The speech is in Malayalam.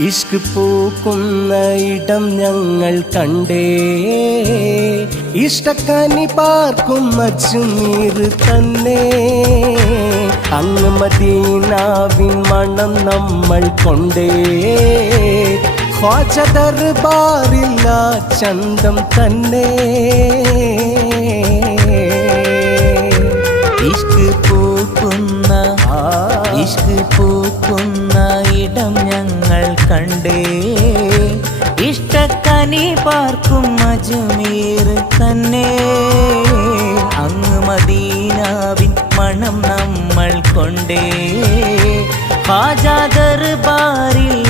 ഇഷ്ക് പൂക്കുന്ന ഇടം ഞങ്ങൾ കണ്ടേ, ഇഷ്ടക്കനി പാർക്കും അജ്മീർ തന്നെ. അങ്ങ് മദീനാവിൻ മണം നമ്മൾ കൊണ്ടേ, ഖ്വാജ ദർബാറില്ല ചന്തം തന്നെ. ഇഷ്ക് പൂക്കുന്ന ഇടം ഞങ്ങൾ കണ്ടേ, ഇഷ്ടക്കനി പാർക്കും അജ്മീർ തന്നെ. അങ്ങ് മദീനാവിൻ മണം നമ്മൾ കൊണ്ടേ, ഖ്വാജ ദർബാറിൽ